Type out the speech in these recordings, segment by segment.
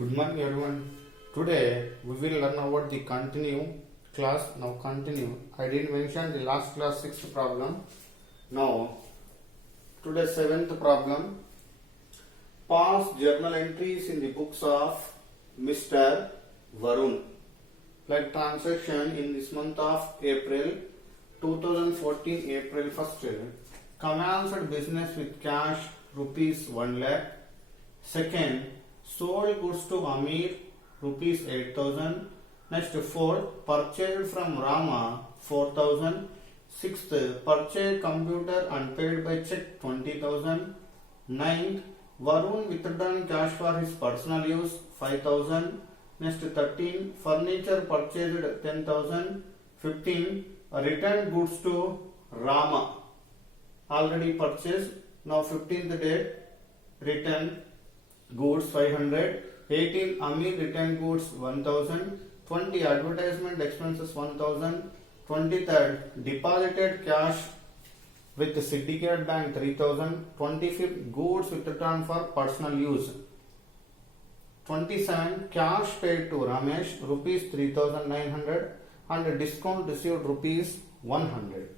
Good morning everyone. Today we will learn about the continue class. Now continue. I didn't mention the last class sixth problem. Now today seventh problem. Past journal entries in the books of Mr. Varun. Like transaction in this month of April 2014 April 1st. Commenced business with cash rupees 1 lakh. Second, sold goods to Amir rupees 8,000. Next, fourth, purchased from Rama 4,000. Sixth, purchased computer and paid by check 20,000. Ninth, Varun withdrawn cash for his personal use 5,000. Next, 13, furniture purchased 10,000. 15, returned goods to Rama already purchased. Now 15th date, return goods 500. 18, Amir returned goods 1000. 20, advertisement expenses 1000. 23rd, deposited cash with Syndicate Bank 3000. 25th, goods withdrawn for personal use. 27, cash paid to Ramesh rupees 3900 and discount received rupees 100.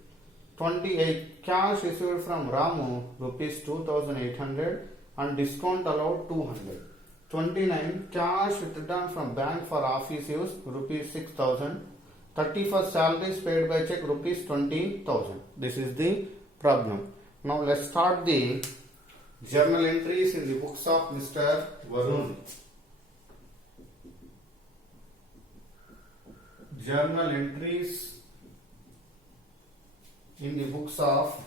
28, cash received from Ramu rupees 2800 and discount allowed 200. 29, cash withdrawn from bank for office use rupees 6000. 31st, salaries paid by check rupees 20,000. This is the problem. Now let's start the journal entries in the books of Mr. Varun. Journal entries in the books of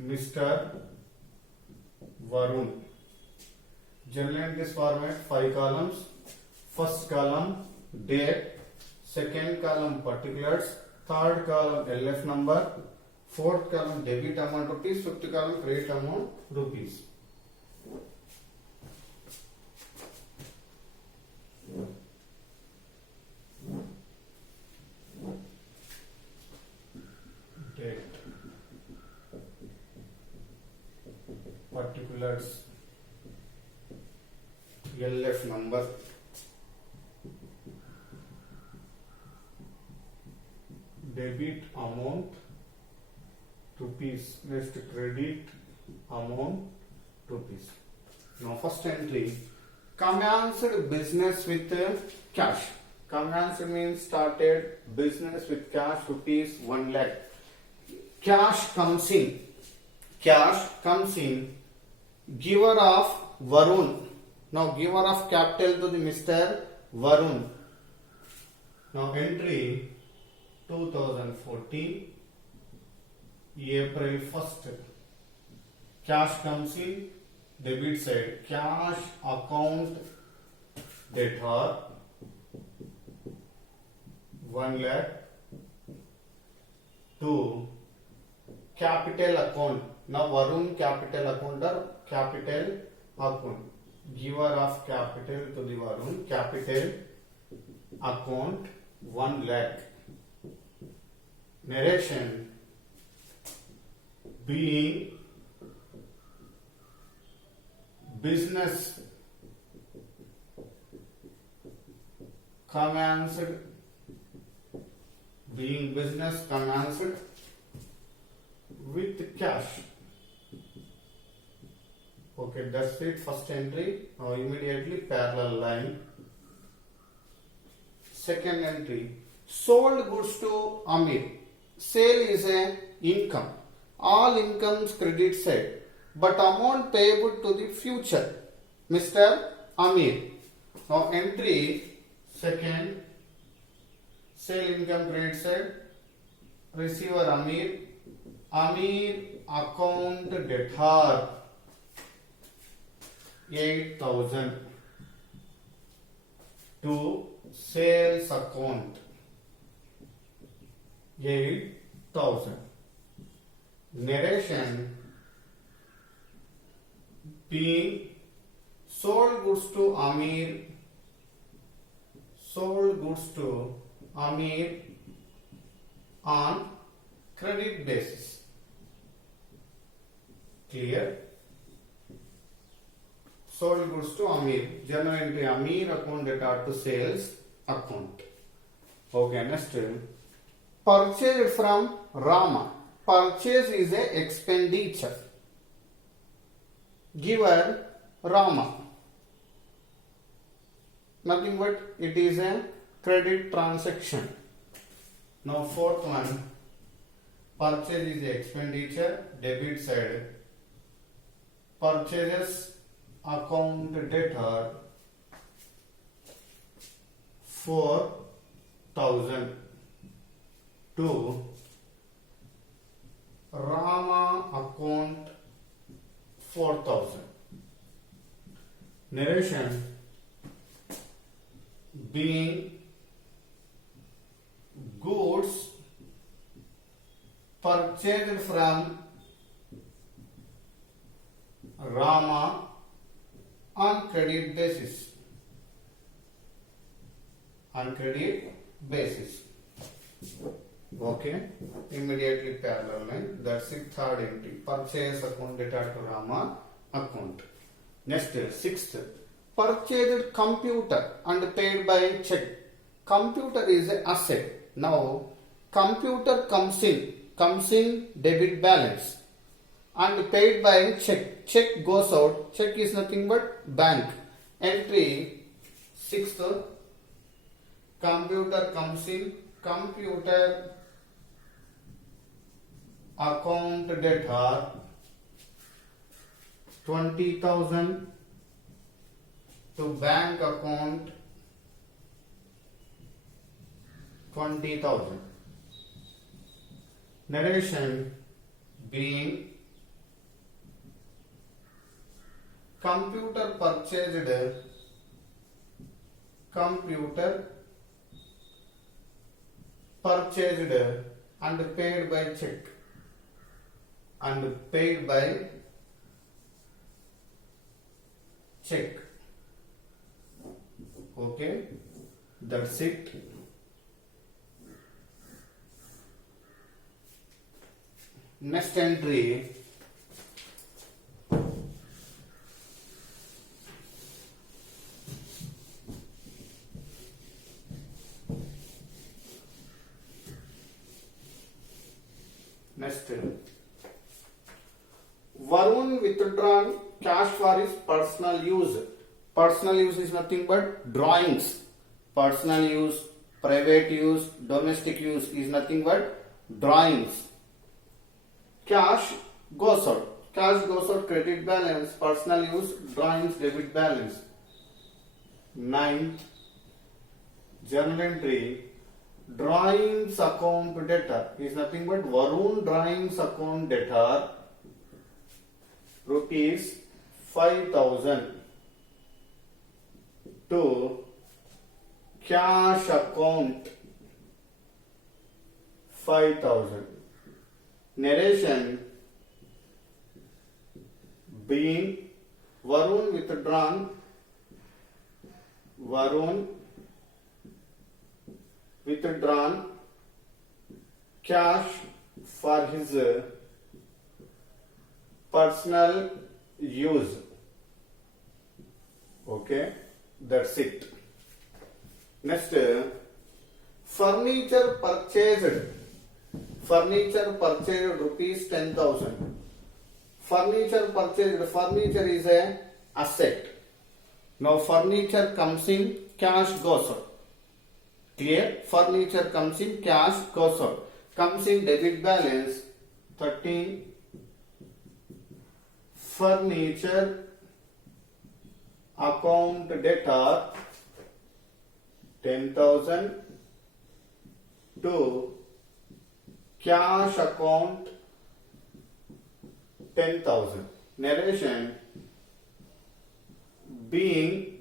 Mr. Varun. Journal entries format 5 columns. First column date, second column particulars, third column LF number, fourth column debit amount rupees, fifth column credit amount rupees. Date, particulars, LF number, debit amount rupees, next credit amount rupees. Now first entry, commenced business with cash. Commenced means started business with cash rupees 1 lakh. Cash comes in. Cash comes in. Giver of Varun. Now giver of capital to the Mr. Varun. Now entry 2014 April 1st. Cash comes in. Debit side, cash account debtor 1 lakh to capital account. Now Varun capital account or capital account. Giver of capital to the Varun capital account 1 lakh. Narration being business commenced, being business commenced with cash. Okay, that's it. First entry. Now immediately parallel line. Second entry, sold goods to Amir. Sale is a income. All incomes credit side, but amount payable to the future Mr. Amir. Now entry second, sale income credit side, receiver Amir. Amir account debtor 8,000 to sales account 8,000. Narration being sold goods to Amir on credit basis. Clear? Sold goods to Amir. Journal entry Amir account data to sales account. Okay, next. Purchased from Rama. Purchase is a expenditure. Given Rama. Nothing but it is a credit transaction. Now fourth one. Purchase is a expenditure. Debit side. Purchases account debtor 4,000 to Rama account 4,000. Narration being goods purchased from Rama on credit basis. On credit basis. Okay. Immediately parallel line. That's it. Third entry. Purchase account data to Rama account. Next, sixth. Purchased computer and paid by check. Computer is an asset. Now, computer comes in debit balance and paid by check. Check goes out. Check is nothing but bank. Entry sixth. Computer comes in. Computer account debtor 20,000 to bank account 20,000. Narration being computer purchased and paid by check Okay, that's it. Next entry. Next. Varun withdrawn cash for his personal use. Personal use is nothing but drawings. Personal use, private use, domestic use is nothing but drawings. Cash goes out. Cash goes out, credit balance, personal use, drawings, debit balance. 9th, journal entry. Drawings account debtor is nothing but Varun drawings account debtor rupees 5,000 to cash account 5,000. Narration being Varun withdrawn cash for his personal use. Okay, that's it. Next, furniture purchased rupees 10,000. Furniture is a asset. Now furniture comes in, cash goes out. Clear? Furniture comes in, cash goes out. Comes in debit balance 13. Furniture account debtor 10,000 to cash account 10,000. Narration being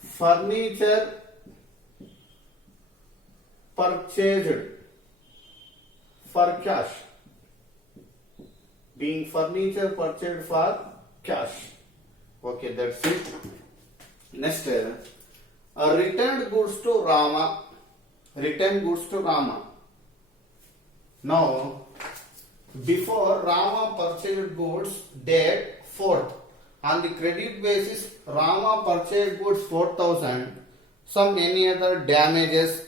furniture purchased for cash. Being furniture purchased for cash. Okay, that's it. Next, returned goods to Rama. Now, before Rama purchased goods date 4th. On the credit basis, Rama purchased goods 4,000. Some any other damages,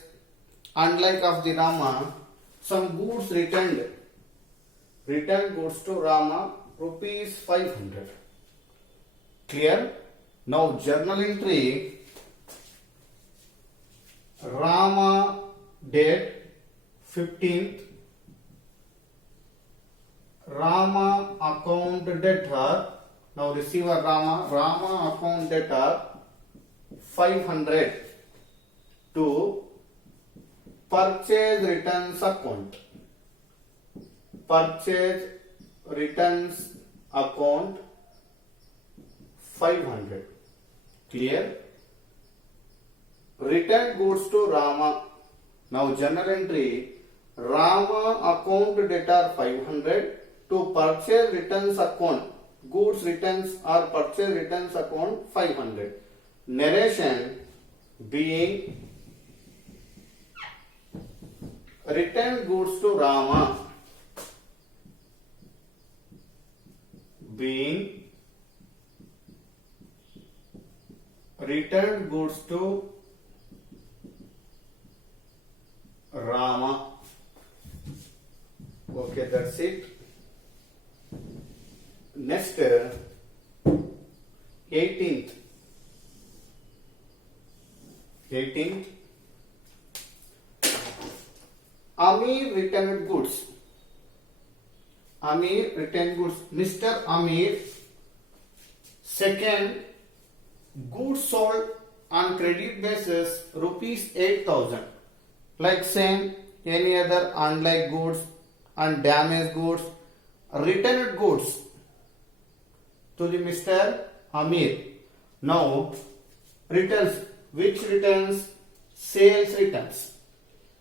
unlike of the Rama, some goods returned. Return goods to Rama rupees 500. Clear? Now journal entry Rama date 15th. Rama account debtor. Now receiver Rama account debtor 500 to purchase returns account. Purchase returns account 500. Clear? Return goods to Rama. Now journal entry Rama account debtor 500 to purchase returns account. Goods returns or purchase returns account 500. Narration being return goods to Rama. Being returned goods to Rama. Okay, that's it. Next, 18th. Amir returned goods. Amir returned goods. Mr. Amir, second, goods sold on credit basis rupees 8,000. Like same any other unlike goods and damaged goods, returned goods to the Mr. Amir. Now returns. Which returns? Sales returns.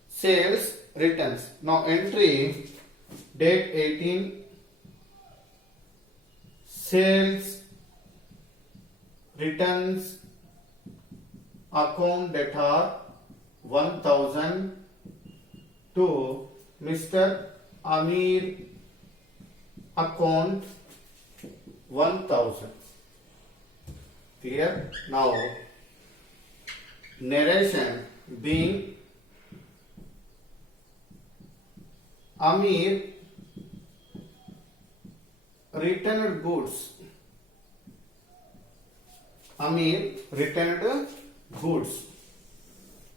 Sales returns. Now entry date 18. Sales returns account debtor 1,000 to Mr. Amir account 1,000. Clear? Now narration being Amir returned goods. Amir returned goods.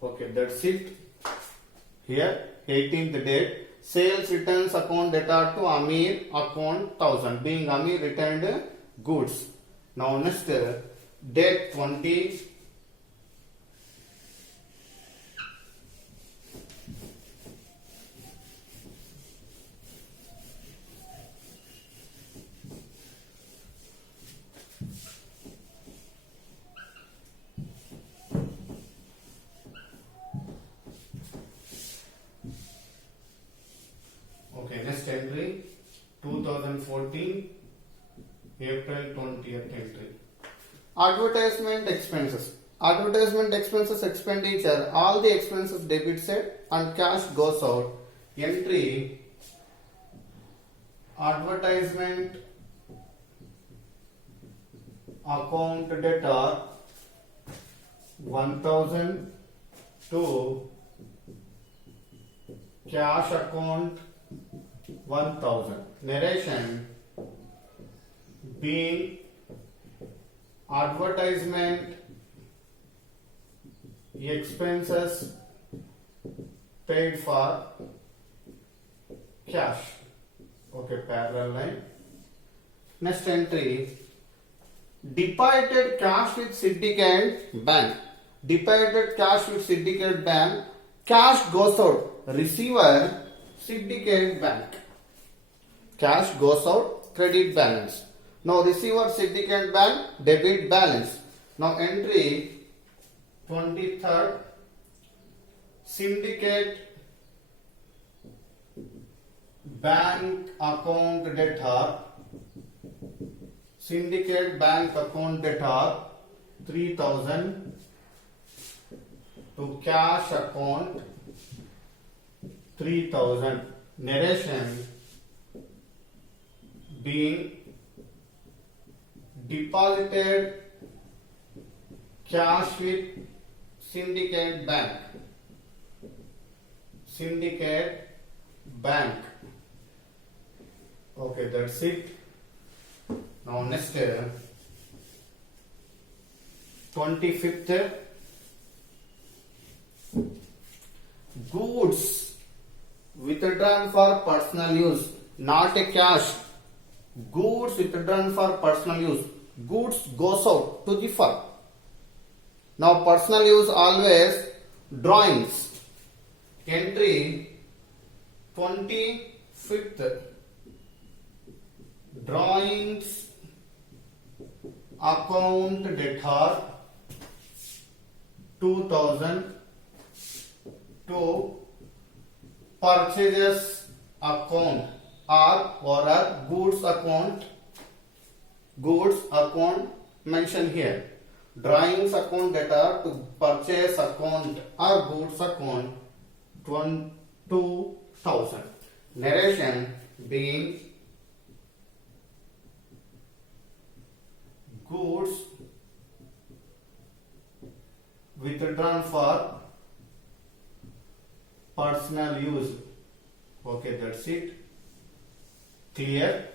Okay, that's it. Here 18th date. Sales returns account debtor to Amir account 1,000. Being Amir returned goods. Now next date 20. Okay, next entry 2014 April 20th entry. Advertisement expenses. Advertisement expenses expenditure. All the expenses debited and cash goes out. Entry advertisement account debtor 1,000 to cash account 1,000. Narration being advertisement expenses paid for cash. Okay, parallel line. Next entry deposited cash with syndicate bank. Deposited cash with syndicate bank. Cash goes out. Receiver syndicate bank. Cash goes out. Credit balance. Now receiver syndicate bank debit balance. Now entry 23rd syndicate bank account debtor. Syndicate bank account debtor 3,000 to cash account 3,000. Narration being deposited cash with syndicate bank. Syndicate bank. Okay, that's it. Now next 25th, goods withdrawn for personal use, not a cash. Goods withdrawn for personal use. Goods goes out to the firm. Now personal use always drawings. Entry 25th, drawings account debtor 2000 to purchases account or goods account mentioned here. Drawings account debtor to purchase account or goods account 2000. Narration being goods withdrawn for personal use. Okay, that's it. Clear?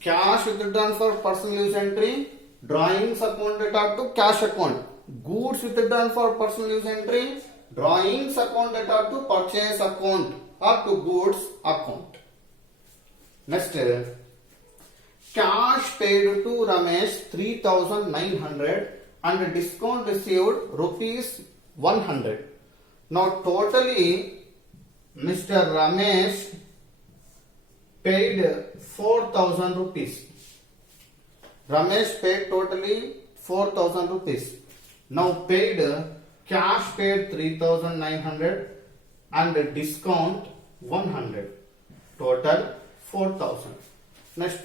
Cash withdrawn for personal use entry. Drawings account debtor to cash account. Goods withdrawn for personal use entry. Drawings account debtor to purchase account or to goods account. Next, cash paid to Ramesh 3,900 and discount received rupees 100. Now totally Mr. Ramesh paid 4,000 rupees. Ramesh paid totally 4,000 rupees. Now paid cash paid 3,900 and discount 100. Total 4,000. Next,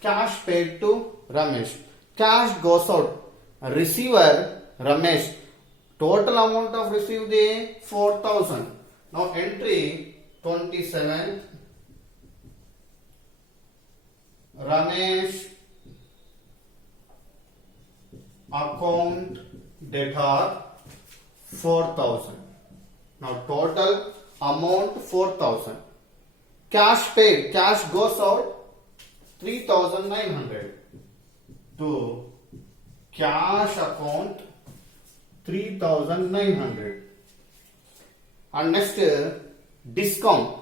cash paid to Ramesh. Cash goes out. Receiver Ramesh. Total amount of received 4,000. Now entry 27th. Ramesh account debtor 4,000. Now total amount 4,000. Cash paid. Cash goes out 3,900 to cash account 3,900. And next discount.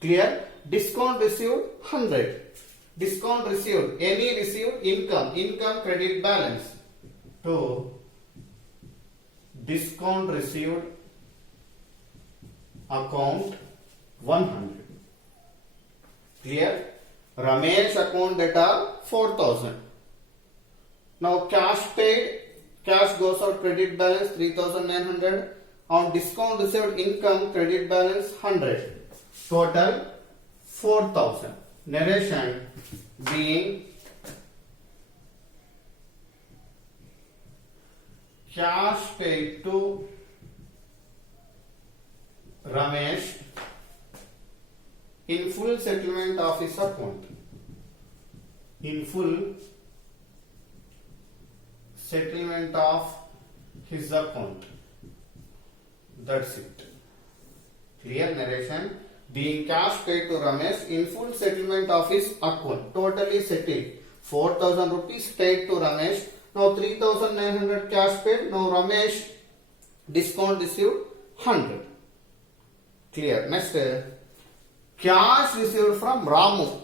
Clear? Discount received 100. Discount received. Any received income credit balance to discount received account 100. Clear? Ramesh account debtor 4,000. Now cash paid, cash goes out credit balance 3,900. On discount received income credit balance 100. Total 4,000. Narration being cash paid to Ramesh in full settlement of his account. In full settlement of his account. That's it. Clear? Narration being cash paid to Ramesh in full settlement of his account. Totally settled. 4,000 rupees paid to Ramesh. Now 3,900 cash paid. Now Ramesh discount received 100. Clear? Next, cash received from Ramu.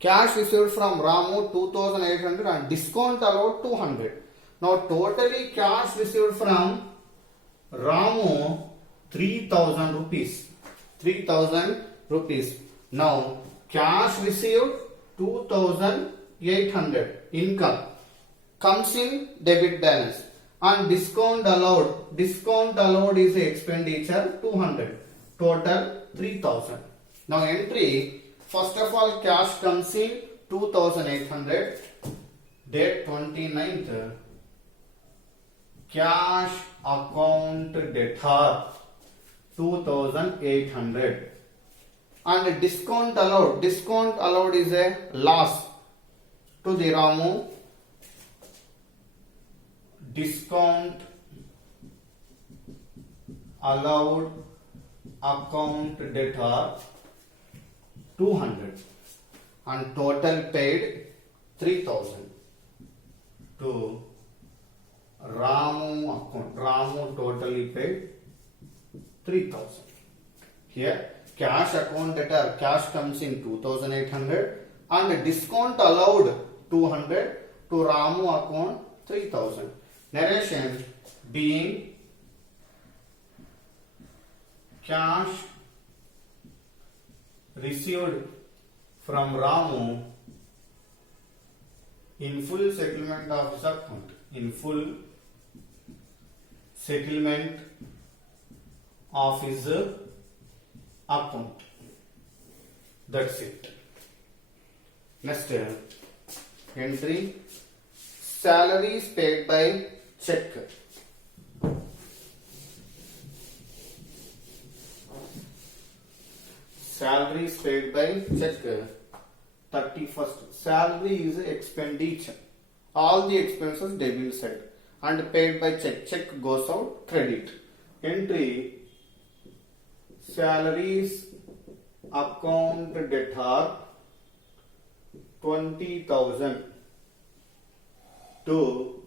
Cash received from Ramu 2,800 and discount allowed 200. Now totally cash received from Ramu 3,000 rupees. 3,000 rupees. Now cash received 2,800 income comes in debit balance and discount allowed. Discount allowed is expenditure 200. Total 3,000. Now entry, first of all cash comes in 2,800. Date 29th. Cash account debtor 2,800. and discount allowed. Discount allowed is a loss to the Ramu. Discount allowed account debtor 200 and total paid 3000 to Ramu account. Ramu totally paid 3000. Here cash account debtor, cash comes in 2800 and discount allowed 200 to Ramu account 3000. Narration being cash received from Ramu in full settlement of his account. In full settlement of his account. That's it. Next entry, salaries paid by check. Salaries paid by check. 31st. Salary is expenditure. All the expenses debit side and paid by check. Check goes out, credit. Entry, salaries account debtor 20,000 to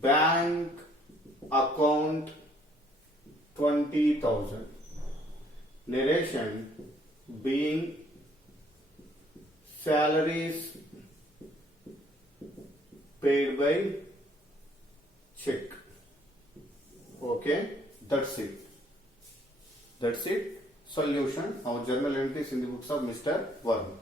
bank account 20,000. Narration being salaries paid by check. Okay, that's it. That's it. Solution. Our journal entries in the books of Mr. Varma.